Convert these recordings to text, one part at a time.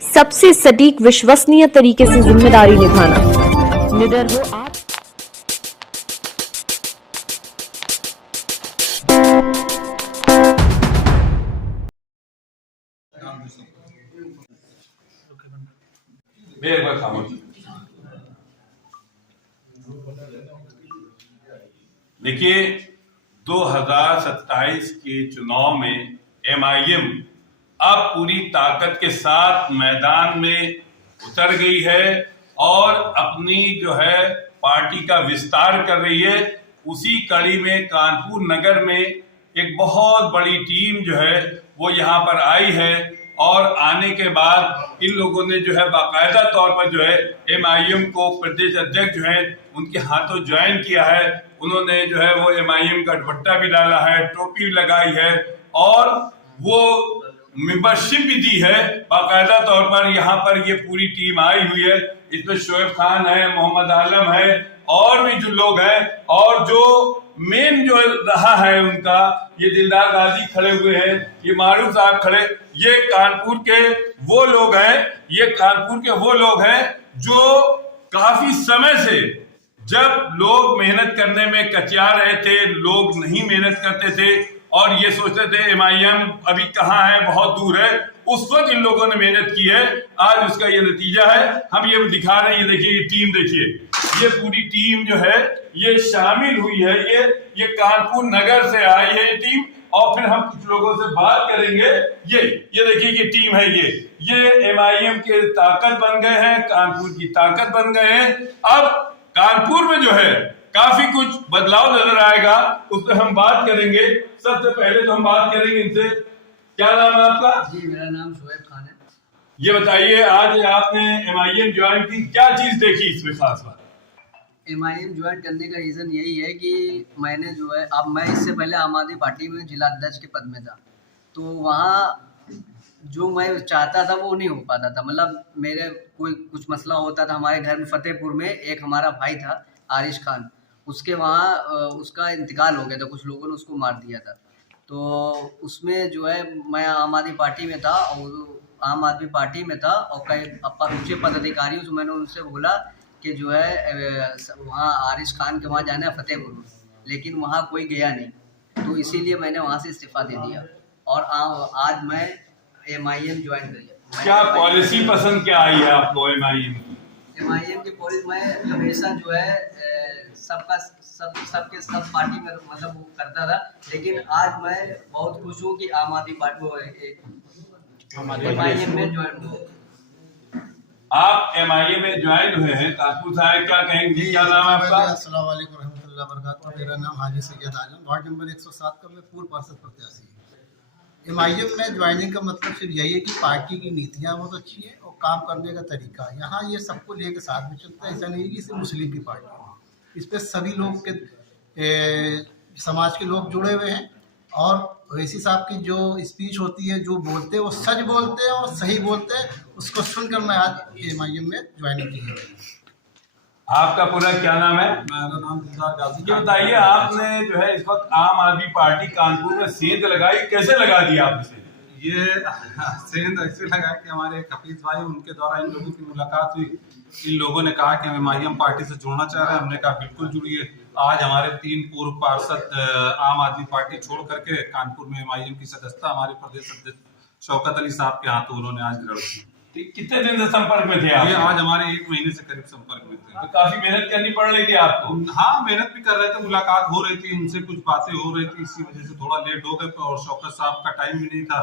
सबसे सटीक विश्वसनीय तरीके से जिम्मेदारी निभाना। निडर हो आप। देखिए, 2027 के चुनाव में एमआईएम अब पूरी ताकत के साथ मैदान में उतर गई है और अपनी जो है पार्टी का विस्तार कर रही है। उसी कड़ी में कानपुर नगर में एक बहुत बड़ी टीम जो है वो यहाँ पर आई है और आने के बाद इन लोगों ने जो है बाकायदा तौर पर जो है एमआईएम को प्रदेश अध्यक्ष जो है उनके हाथों ज्वाइन किया है। उन्होंने जो है वो एमआईएम का दुपट्टा भी डाला है, टोपी भी लगाई है और वो मेंबरशिप भी दी है। बाकायदा तौर पर यहाँ पर ये पूरी टीम आई हुई है। इसमें शोएब खान है, मोहम्मद आलम है और भी जो लोग हैं और जो मेन जो रहा है उनका ये दिलदार गाजी खड़े हुए हैं, ये मारूफ साहब खड़े, ये कानपुर के वो लोग हैं, ये कानपुर के वो लोग हैं जो काफी समय से जब लोग मेहनत करने में कचिया रहे थे, लोग नहीं मेहनत करते थे और ये सोचते थे एमआईएम अभी कहाँ है, बहुत दूर है, उस वक्त इन लोगों ने मेहनत की है। आज उसका ये नतीजा है। हम ये दिखा रहे हैं, ये देखिए, ये टीम देखिए, ये पूरी टीम जो है ये शामिल हुई है। ये कानपुर नगर से आई है ये टीम और फिर हम कुछ लोगों से बात करेंगे। ये देखिए, ये टीम है, ये एमआईएम के ताकत बन गए हैं, कानपुर की ताकत बन गए हैं। अब कानपुर में जो है काफी कुछ बदलाव नजर आएगा, उस पर हम बात करेंगे। सबसे पहले तो हम बात करेंगे इनसे। क्या नाम है आपका? जी, मेरा नाम शोएब खान है। ये बताइए, आज आपने एमआईएम ज्वाइन की, क्या चीज देखी इसमें खास बात? एमआईएम ज्वाइन करने का रीज़न यही है कि मैंने जो है, अब मैं इससे पहले आम आदमी पार्टी में जिला अध्यक्ष के पद में था, तो वहाँ जो मैं चाहता था वो नहीं हो पाता था। मतलब मेरे कोई कुछ मसला होता था। हमारे घर में फतेहपुर में एक हमारा भाई था आरिश खान, उसके वहाँ उसका इंतकाल हो गया था, कुछ लोगों ने उसको मार दिया था। तो उसमें जो है मैं आम आदमी पार्टी में था और कई अपर ऊँचे पदाधिकारियों से मैंने उनसे बोला कि जो है वहाँ आरिश खान के वहाँ जाना है फतेहपुर में, लेकिन वहाँ कोई गया नहीं, तो इसीलिए मैंने वहाँ से इस्तीफा दे दिया और आज मैं एमआईएम ज्वाइन कर लिया। क्या पॉलिसी पसंद क्या आई है आपको एमआईएम की? एमआईएम की पॉलिसी मैं हमेशा जो है सब पार्टी में मतलब वो करता था, लेकिन आज मैं बहुत खुश हूँ कि आम आदमी पार्टी एमआईएम में ज्वाइन हुआ। आप एमआईएम में ज्वाइन हुए हैं, कानपुर साहब क्या कहेंगे? क्या नाम है आपका? अस्सलाम वालेकुम रहमतुल्लाहि व बरकातहू। मेरा नाम हाजी सैयद आलम, वार्ड नंबर 107 का मैं पूर्व पार्षद प्रत्याशी हूँ। एमआईएम में ज्वाइनिंग का मतलब सिर्फ यही है कि पार्टी की नीतियाँ बहुत अच्छी है और काम करने का तरीका यहाँ ये सबको लेकर साथ में चलता है। ऐसा नहीं है कि सिर्फ मुस्लिम की पार्टी है, इस पर सभी लोग के समाज के लोग जुड़े हुए हैं और ओवैसी साहब की जो स्पीच होती है, जो बोलते हैं वो सच बोलते हैं और सही बोलते हैं, उसको सुनकर मैं आज एमआईएम में ज्वाइनिंग की है। आपका पूरा क्या नाम है? मेरा नाम दिलदार गाजी। ये बताइए, आपने जो है इस वक्त आम आदमी पार्टी कानपुर में सेंध लगाई, कैसे लगा दी आपने? ये सेंध ऐसे लगा कि हमारे एक हफीज भाई, उनके द्वारा इन लोगों की मुलाकात हुई। इन लोगों ने कहा कि हम एमआईएम पार्टी से जुड़ना चाह रहे हैं। हमने कहा बिल्कुल जुड़िए। आज हमारे 3 पूर्व पार्षद आम आदमी पार्टी छोड़ करके कानपुर में एमआईएम की सदस्यता हमारे प्रदेश अध्यक्ष शौकत अली साहब के हाथों उन्होंने आज ग्रहण की। कितने दिन से संपर्क में थे आप? ये आज हमारे 1 महीने से करीब संपर्क में थे। तो काफी मेहनत करनी पड़ रही थी आपको? हाँ, मेहनत भी कर रहे थे, मुलाकात हो रही थी, उनसे कुछ बातें हो रही थी, इसी वजह से थोड़ा लेट हो गए और शौकत साहब का टाइम भी नहीं था,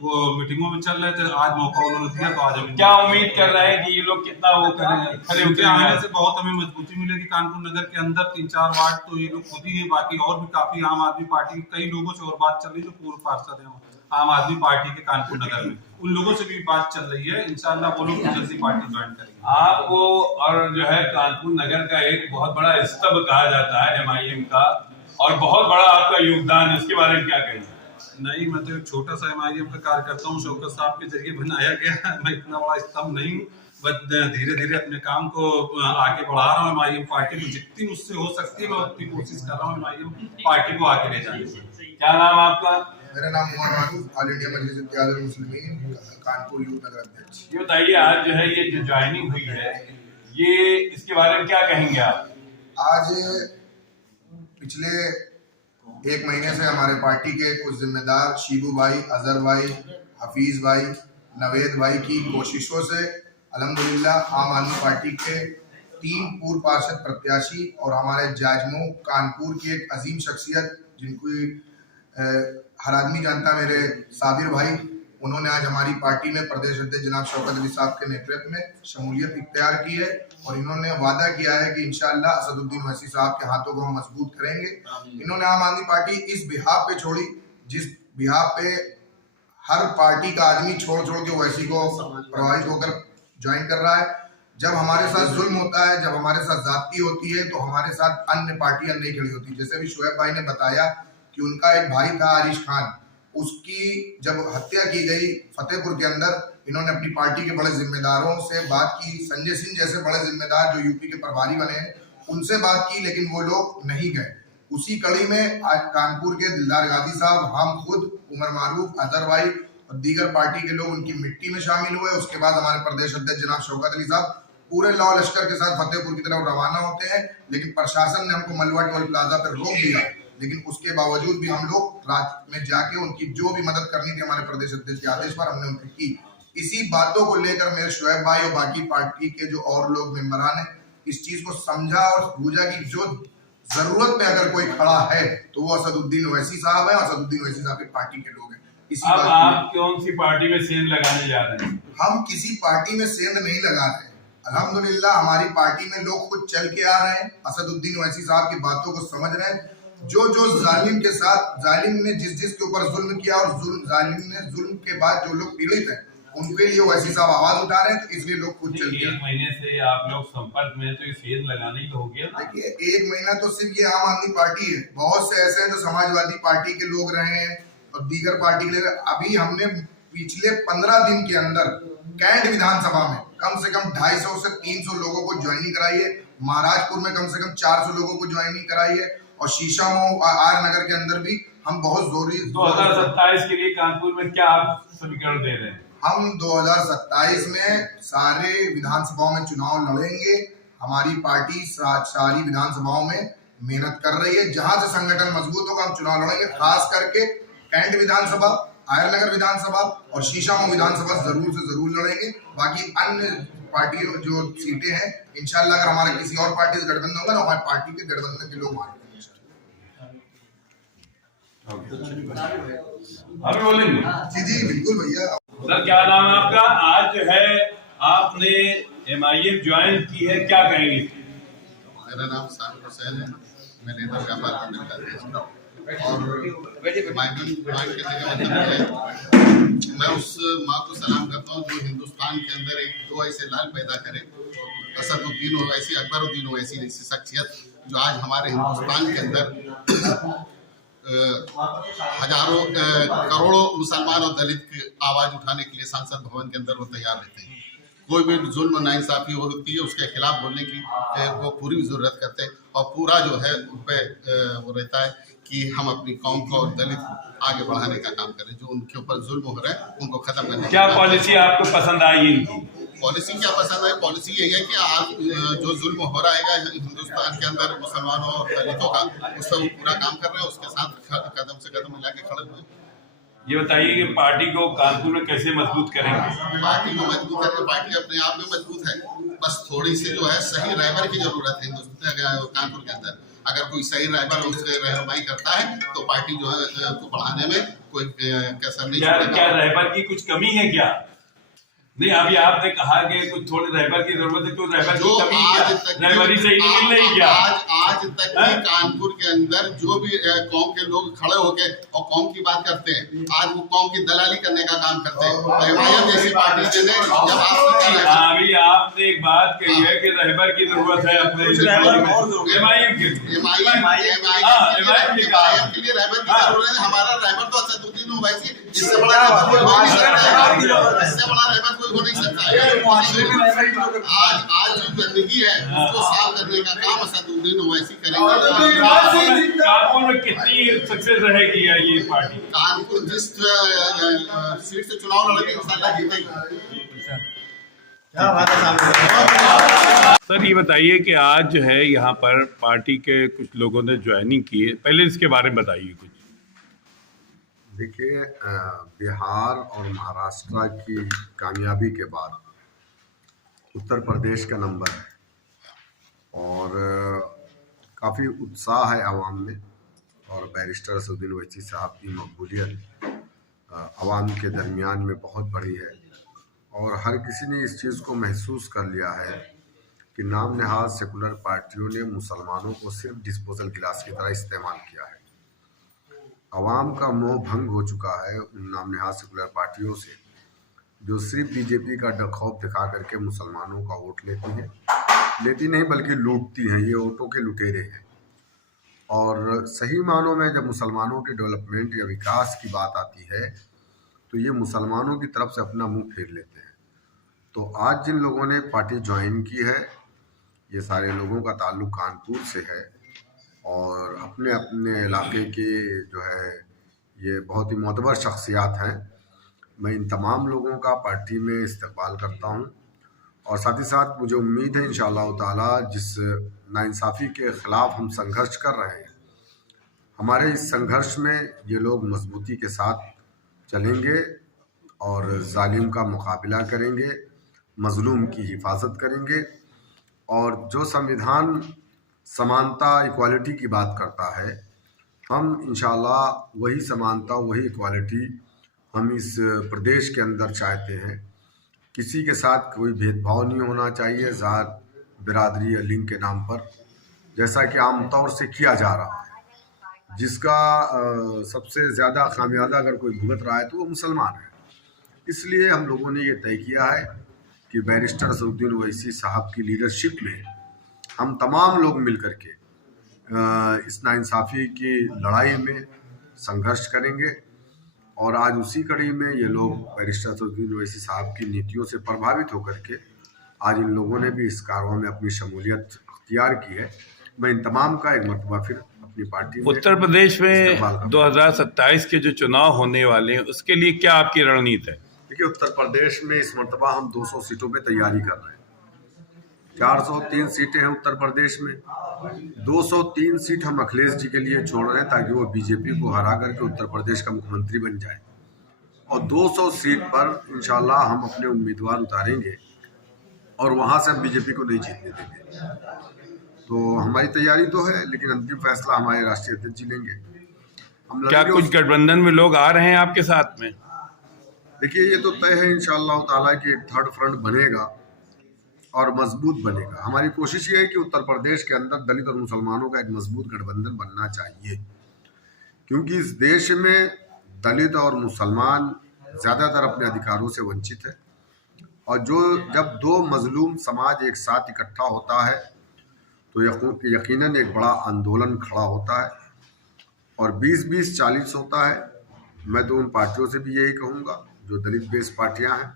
वो मीटिंगों में चल रहे थे। आज मौका उन्होंने दिया तो आज हम क्या उम्मीद कर रहे हैं कि ये लोग कितना वो करेंगे? उनके आने से बहुत हमें मजबूती मिलेगी। कानपुर नगर के अंदर 3-4 वार्ड तो ये लोग खुद ही है, बाकी और भी काफी आम आदमी पार्टी के कई लोगों से और बात चल रही है जो पूर्व पार्षद है आम आदमी पार्टी के कानपुर नगर में, उन लोगों से भी बात चल रही है। इंशाल्लाह वो लोग जल्दी पार्टी ज्वाइन करेंगे। आपको और जो है कानपुर नगर का एक बहुत बड़ा स्तंभ कहा जाता है एमआईएम का और बहुत बड़ा आपका योगदान है, उसके बारे में क्या कहेंगे? नहीं, मैं तो एक छोटा सा एमआईएम का कार्यकर्ता हूँ, शौकत साहब के जरिए बनाया गया। मैं इतना बड़ा स्तंभ नहीं हूँ, बस धीरे धीरे अपने काम को आगे बढ़ा रहा हूँ। एमआईएम पार्टी को जितनी मुझसे हो सकती है मैं उतनी कोशिश कर रहा हूँ एमआईएम पार्टी को आगे ले जाने की। क्या नाम आपका? मेरा नाम उमर मारूफ, ऑल इंडिया मजलिस इत्तेहादुल मुस्लिमीन, कानपुर यूथ नगर अध्यक्ष। ये बताइए, आज जो है ये जो ज्वाइनिंग हुई है, ये इसके बारे में क्या कहेंगे आप? आज पिछले एक महीने से हमारे पार्टी के कुछ जिम्मेदार शीबू भाई, अजहर भाई, हफीज भाई, नवेद भाई की कोशिशों से अल्हम्दुलिल्लाह आम आदमी पार्टी के 3 पूर्व पार्षद प्रत्याशी और हमारे जाजमू कानपुर की एक अजीम शख्सियत जिनको हर आदमी जानता, मेरे साबिर भाई, उन्होंने आज हमारी पार्टी में प्रदेश अध्यक्ष जनाब शौकत अली साहब के नेतृत्व में शमूलियत इख्तियार की है और इन्होंने वादा किया है कि इंशाअल्लाह असदुद्दीन ओवैसी साहब के हाथों को हम मजबूत करेंगे। इन्होंने आम आदमी पार्टी इस बिहाफ पे छोड़ी जिस बिहाफ पे हर पार्टी का आदमी छोड़ के ओवैसी को प्रभावित होकर ज्वाइन कर रहा है। जब हमारे साथ जुल्म होता है, जब हमारे साथ जाती होती है, तो हमारे साथ अन्य पार्टियां नहीं खड़ी होती। जैसे भी शुएब भाई ने बताया कि उनका एक भाई था आरिश खान, उसकी जब हत्या की गई फतेहपुर के अंदर, इन्होंने अपनी पार्टी के बड़े जिम्मेदारों से बात की। संजय सिंह जैसे बड़े जिम्मेदार जो यूपी के प्रभारी बने हैं, उनसे बात की, लेकिन वो लोग नहीं गए। उसी कड़ी में आज कानपुर के दिलदार गाजी साहब, हम खुद, उमर मारूफ, अजहर भाई और दीगर पार्टी के लोग उनकी मिट्टी में शामिल हुए। उसके बाद हमारे प्रदेश अध्यक्ष जनाब शौकत अली साहब पूरे लौ लश्कर के साथ फतेहपुर की तरफ रवाना होते हैं, लेकिन प्रशासन ने हमको मलवा टोल प्लाजा पर रोक दिया। लेकिन उसके बावजूद भी हम लोग रात में जाके उनकी जो भी मदद करनी थी हमारे प्रदेश अध्यक्ष के आदेश पर हमने उनकी की। इसी बातों को लेकर मेरे शुएब भाई और बाकी पार्टी के जो और लोग मेंबरान हैं, इस चीज को समझा और बूझा कि जो जरूरत में अगर कोई खड़ा है तो वो असदुद्दीन ओवैसी साहब है। असदुद्दीन ओवैसी साहब की पार्टी के लोग हैं। इसी अब आप कौन सी पार्टी में सेंध लगाने जा रहे हैं? हम किसी पार्टी में सेंध नहीं लगा रहे हैं। अल्हम्दुलिल्लाह हमारी पार्टी में लोग खुद चल के आ रहे हैं, असदुद्दीन ओवैसी साहब की बातों को समझ रहे हैं। जो जालिम के साथ, जालिम ने जिस के ऊपर जुल्म किया और जालिम ने जुल्म के बाद जो लोग पीड़ित हैं, उनके लिए ओवैसी साहब आवाज उठा रहे हैं, तो इसलिए लोग खुद चल के। एक महीने से आप लोग संपर्क में, तो ये सेंध लगाने ही हो गया। देखिए, एक महीना तो सिर्फ ये आम आदमी पार्टी है, बहुत से ऐसे हैं जो समाजवादी पार्टी के लोग रहे हैं और दीगर पार्टी के लोग। अभी हमने पिछले 15 दिन के अंदर कैंट विधानसभा में कम से कम 250 से 300 लोगों को ज्वाइनिंग कराई है। महाराजपुर में कम से कम 400 लोगों को ज्वाइनिंग कराई है और शीशामऊ आर नगर के अंदर भी हम बहुत जोरी 2027 के लिए कानपुर में क्या आप समीकरण दे रहे हैं? हम 2027 में सारे विधानसभाओं में चुनाव लड़ेंगे। हमारी पार्टी सारी विधानसभाओं में मेहनत कर रही है। जहां से संगठन मजबूत होगा हम चुनाव लड़ेंगे। खास करके कैंट विधानसभा, आयर नगर विधानसभा और शीशामऊ विधानसभा जरूर से जरूर लड़ेंगे। बाकी अन्य पार्टी जो सीटें हैं, इंशाल्लाह अगर हमारे किसी और पार्टी से गठबंधन होगा तो हमारी पार्टी के गठबंधन के लोग आएंगे। अभी बोलेंगे जी बिल्कुल भैया। सर, क्या नाम है आपका? आज जो है आपने MIM ज्वाइन की है, क्या कहेंगे? मेरा नाम साबिर हुसैन है, मैं नेता व्यापार मंडल का अध्यक्ष हूँ और MIM ज्वाइन करने का मतलब है, मैं उस माँ को सलाम करता हूँ जो हिंदुस्तान के अंदर एक दो ऐसे लाल पैदा करे, असदुद्दीन ओवैसी, अकबरुद्दीन ओवैसी जैसी शख्सियत जो आज हमारे हिंदुस्तान के अंदर हजारों करोड़ों मुसलमान और दलित की आवाज उठाने के लिए संसद भवन के अंदर वो तैयार रहते हैं। कोई भी जुल्म नाइंसाफी होती है उसके खिलाफ बोलने की वो पूरी जरूरत करते हैं और पूरा जो है उन पे वो रहता है कि हम अपनी कौम को और दलित को आगे बढ़ाने का काम करें। जो उनके ऊपर जुल्म हो रहा है उनको खत्म करने। क्या पॉलिसी आपको पसंद आई इनकी? पॉलिसी क्या पसंद है? पॉलिसी यही है कि आज जो जुल्म हो रहा है हिंदुस्तान के अंदर मुसलमानों और दलितों का, उस पर पूरा काम कर रहे हैं, उसके साथ कदम से कदम मिला के खड़े हुए हैं। ये बताइए कि पार्टी को कानपुर में कैसे मजबूत करेंगे? पार्टी को मजबूत करके, पार्टी अपने आप में मजबूत है, बस थोड़ी सी जो है सही रहबर की जरूरत है हिंदुस्तान कानपुर के अंदर। अगर कोई सही रहबर उससे रहनुमाई करता है तो पार्टी जो है को बढ़ाने में कोई कसर नहीं छोड़ेगा। क्या रहबर की कुछ कमी है क्या? नहीं, अभी आपने कहा कि कुछ थोड़े रहबर की जरूरत है, तो रहबर की कमी क्या? रहबरी सही मिल रही क्या? आज तक भी कानपुर के अंदर जो भी कौम के लोग खड़े होके और कौम की बात करते हैं, आज वो कौम की दलाली करने का काम करते हैं। MIM जैसी पार्टी ने जब अभी आपने एक बात कही है कि रहबर की जरूरत है अपने MIM के लिए रहबर की जरूरत है। हमारा रहबर तो असदुद्दीन ओवैसी, इससे बड़ा रहबर कोई हो नहीं सकता है। आज जो गंदगी है उसको साफ करने का काम असदुद्दीन ओवैसी करेंगे। कानपुर में कितनी सक्सेस रहेगी ये पार्टी? कानपुर जिस सीट से चुनाव लड़ेंगे इंशाल्लाह जीतेगी। सर ये बताइए कि आज जो है यहाँ पर पार्टी के कुछ लोगों ने ज्वाइनिंग की है, पहले इसके बारे में बताइए कुछ। देखिए, बिहार और महाराष्ट्र की कामयाबी के बाद उत्तर प्रदेश का नंबर है और काफ़ी उत्साह है आवाम में और बैरिस्टर असदुद्दीन ओवैसी साहब की मकबूलियत आवाम के दरमियान में बहुत बड़ी है और हर किसी ने इस चीज़ को महसूस कर लिया है कि नाम नहाद सेकुलर पार्टियों ने मुसलमानों को सिर्फ डिस्पोजल गिलास की तरह इस्तेमाल किया है। आवाम का मोह भंग हो चुका है उन नाम नहाद सेकुलर पार्टियों से जो सिर्फ बीजेपी का डखौफ दिखा करके मुसलमानों का वोट लेती नहीं बल्कि लूटती हैं। ये वोटों के लुटेरे हैं और सही मानों में जब मुसलमानों के डेवलपमेंट या विकास की बात आती है तो ये मुसलमानों की तरफ से अपना मुंह फेर लेते हैं। तो आज जिन लोगों ने पार्टी ज्वाइन की है ये सारे लोगों का ताल्लुक कानपुर से है और अपने अपने इलाके के जो है ये बहुत ही मोतबर शख्सियात हैं। मैं इन तमाम लोगों का पार्टी में इस्तकबाल करता हूं और साथ ही साथ मुझे उम्मीद है इंशाअल्लाह ताला जिस नाइंसाफ़ी के ख़िलाफ़ हम संघर्ष कर रहे हैं हमारे इस संघर्ष में ये लोग मजबूती के साथ चलेंगे और जालिम का मुकाबला करेंगे, मजलूम की हिफाजत करेंगे और जो संविधान समानता इक्वालिटी की बात करता है हम इंशाअल्लाह वही समानता वही इक्वालिटी हम इस प्रदेश के अंदर चाहते हैं। किसी के साथ कोई भेदभाव नहीं होना चाहिए ज़ात बिरादरी या लिंग के नाम पर, जैसा कि आमतौर से किया जा रहा है। जिसका सबसे ज़्यादा खामियाजा अगर कोई भुगत रहा है तो वो मुसलमान है। इसलिए हम लोगों ने ये तय किया है कि बैरिस्टर असदुद्दीन ओवैसी साहब की लीडरशिप में हम तमाम लोग मिल कर के इस नाइंसाफ़ी की लड़ाई में संघर्ष करेंगे और आज उसी कड़ी में ये लोग बैरिस्टर असदुद्दीन ओवैसी साहब की नीतियों से प्रभावित होकर के आज इन लोगों ने भी इस कारवां में अपनी शमूलियत अख्तियार की है। मैं इन तमाम का एक मरतबा फिर अपनी पार्टी में उत्तर प्रदेश में 2027 के जो चुनाव होने वाले हैं उसके लिए क्या आपकी रणनीति है? देखिए, उत्तर प्रदेश में इस मरतबा हम 200 सीटों पे तैयारी कर रहे हैं। 403 सीटें हैं उत्तर प्रदेश में, 203 सीट हम अखिलेश जी के लिए छोड़ रहे हैं ताकि वो बीजेपी को हरा करके उत्तर प्रदेश का मुख्यमंत्री बन जाए और 200 सीट पर इंशाल्लाह हम अपने उम्मीदवार उतारेंगे और वहाँ से हम बीजेपी को नहीं जीतने देंगे। तो हमारी तैयारी तो है लेकिन अंतिम फैसला हमारे राष्ट्रीय अध्यक्ष जी लेंगे। हम क्या कुछ गठबंधन में लोग आ रहे हैं आपके साथ में? देखिए, ये तो तय है इंशाअल्लाह ताला कि एक थर्ड फ्रंट बनेगा और मजबूत बनेगा। हमारी कोशिश ये है कि उत्तर प्रदेश के अंदर दलित और मुसलमानों का एक मजबूत गठबंधन बनना चाहिए क्योंकि इस देश में दलित और मुसलमान ज़्यादातर अपने अधिकारों से वंचित है और जब दो मजलूम समाज एक साथ इकट्ठा होता है तो यकीनन एक बड़ा आंदोलन खड़ा होता है और 20-20-40 होता है। मैं तो उन पार्टियों से भी यही कहूँगा जो दलित बेस पार्टियां हैं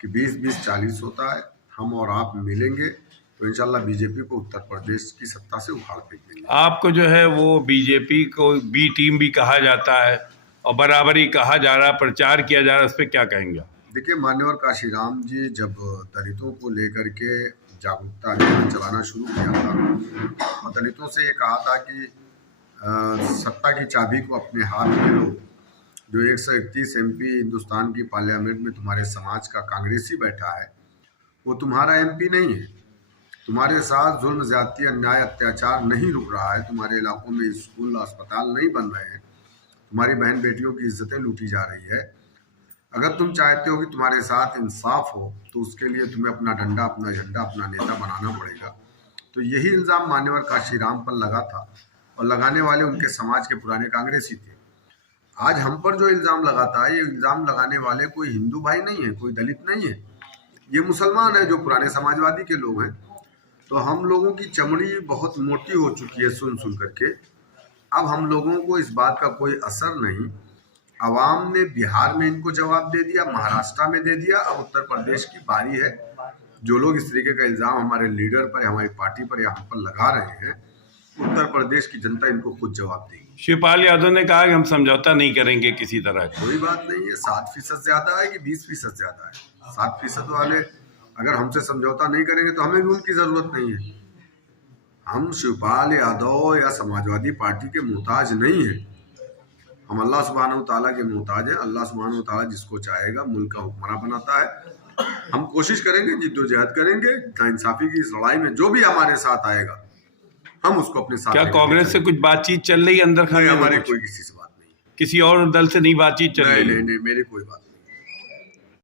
कि 20-20-40 होता है। हम और आप मिलेंगे तो इंशाल्लाह बीजेपी को उत्तर प्रदेश की सत्ता से उखाड़ फेंकेंगे। आपको जो है वो बीजेपी को बी टीम भी कहा जाता है और बराबरी कहा जा रहा है, प्रचार किया जा रहा है, उस पर क्या कहेंगे? देखिए, मान्यवर काशीराम जी जब दलितों को लेकर के जागरूकता अभियान चलाना शुरू किया था और दलितों से ये कहा था कि सत्ता की चाबी को अपने हाथ में लो। जो 131 MP हिंदुस्तान की पार्लियामेंट में तुम्हारे समाज का कांग्रेसी बैठा है वो तुम्हारा MP नहीं है। तुम्हारे साथ जुल्म ज्यादती अन्याय अत्याचार नहीं रुक रहा है। तुम्हारे इलाकों में स्कूल अस्पताल नहीं बन रहे हैं। तुम्हारी बहन बेटियों की इज्जतें लूटी जा रही है। अगर तुम चाहते हो कि तुम्हारे साथ इंसाफ हो तो उसके लिए तुम्हें अपना डंडा अपना झंडा अपना नेता बनाना पड़ेगा। तो यही इल्ज़ाम मान्यवर काशीराम पर लगा था और लगाने वाले उनके समाज के पुराने कांग्रेसी थे। आज हम पर जो इल्ज़ाम लगाता है ये इल्ज़ाम लगाने वाले कोई हिंदू भाई नहीं है, कोई दलित नहीं है, ये मुसलमान है जो पुराने समाजवादी के लोग हैं। तो हम लोगों की चमड़ी बहुत मोटी हो चुकी है सुन सुन करके। अब हम लोगों को इस बात का कोई असर नहीं। आवाम ने बिहार में इनको जवाब दे दिया, महाराष्ट्र में दे दिया, अब उत्तर प्रदेश की बारी है। जो लोग इस तरीके का इल्जाम हमारे लीडर पर, हमारी पार्टी पर या हम पर लगा रहे हैं, उत्तर प्रदेश की जनता इनको खुद जवाब देगी। शिवपाल यादव ने कहा कि हम समझौता नहीं करेंगे किसी तरह का। कोई बात नहीं है, 7% ज्यादा है कि 20% ज्यादा है। 7% वाले अगर हमसे समझौता नहीं करेंगे तो हमें भी उनकी जरूरत नहीं है। हम शिवपाल यादव या समाजवादी पार्टी के मोहताज नहीं है, हम अल्लाह सुब्हानहू तआला के मोहताज हैं। अल्लाह सुब्हानहू तआला जिसको चाहेगा मुल्क का हुक्मरान बनाता है। हम कोशिश करेंगे, जिद्दोजहद करेंगे, नाइंसाफी की इस लड़ाई में जो भी हमारे साथ आएगा हम उसको अपने साथ। क्या कांग्रेस से कुछ बातचीत चल रही है अंदर खाने? हमारे कोई किसी से बात नहीं, किसी और दल से नहीं बातचीत चल रही? नहीं, मेरी कोई बात नहीं।